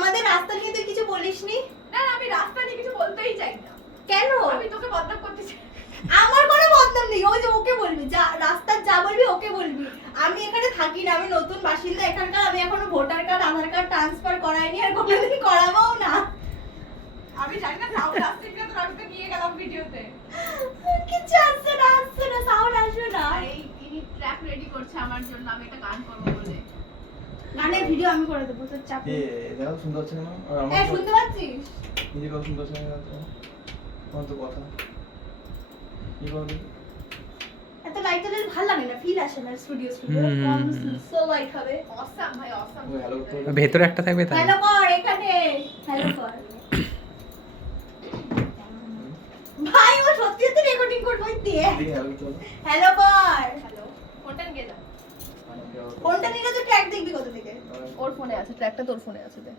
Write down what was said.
আমাদের রাস্তা নিয়ে তুই কিছু বলিসনি? না আমি রাস্তা নিয়ে কিছু বলতেই চাই না। কেন? আমি তোকে বদনাম করতে চাই। আমার কোনো বদনাম নেই, ওই যে ওকে বলবি, যা রাস্তার যা বলবি ওকে বলবি। আমি এখানে থাকি না, আমি নতুন বাসিন্দা এখানকার, আমি এখনো ভোটার কার্ড আধার কার্ড ট্রান্সফার করাইনি আর কোনোদিন করাবোও না। আমি জানি না সাউন্ড আসছে কিনা, তো আমি তো নিয়ে গেলাম ভিডিওতে। কিছু আসছে না, সাউন্ড আসবে না। আর এই ইনি ট্র্যাক রেডি করছে আমার জন্য, আমি একটা গান করব বলে। গানের ভিডিও আমি করে দেবো, তোর চাপ নেই। দেখো শুনতে পাচ্ছি না আর এই আমার শুনতে পাচ্ছিস? নিজে কথা শুনতে পাচ্ছি না আমার তো কথা কি বলবি এত লাইট হলে ভালো লাগে না, ফিল আসে না স্টুডিও কম সো লাইট হবে। অসাম ভাই অসাম। ওই হ্যালো করে ভেতরে একটা থাকবে তাই হ্যালো কর এখানে, হ্যালো কর। ভাই ও সত্যি সত্যি রেকর্ডিং করব দিয়ে। হ্যালো চলো হ্যালো কর। হ্যালো, ফোনটা নিয়ে যা। কোনটা নিলে তো ট্র্যাক দেখবি কত থেকে? ওর ফোনে আছে, ট্র্যাকটা তোর ফোনে আছে দে।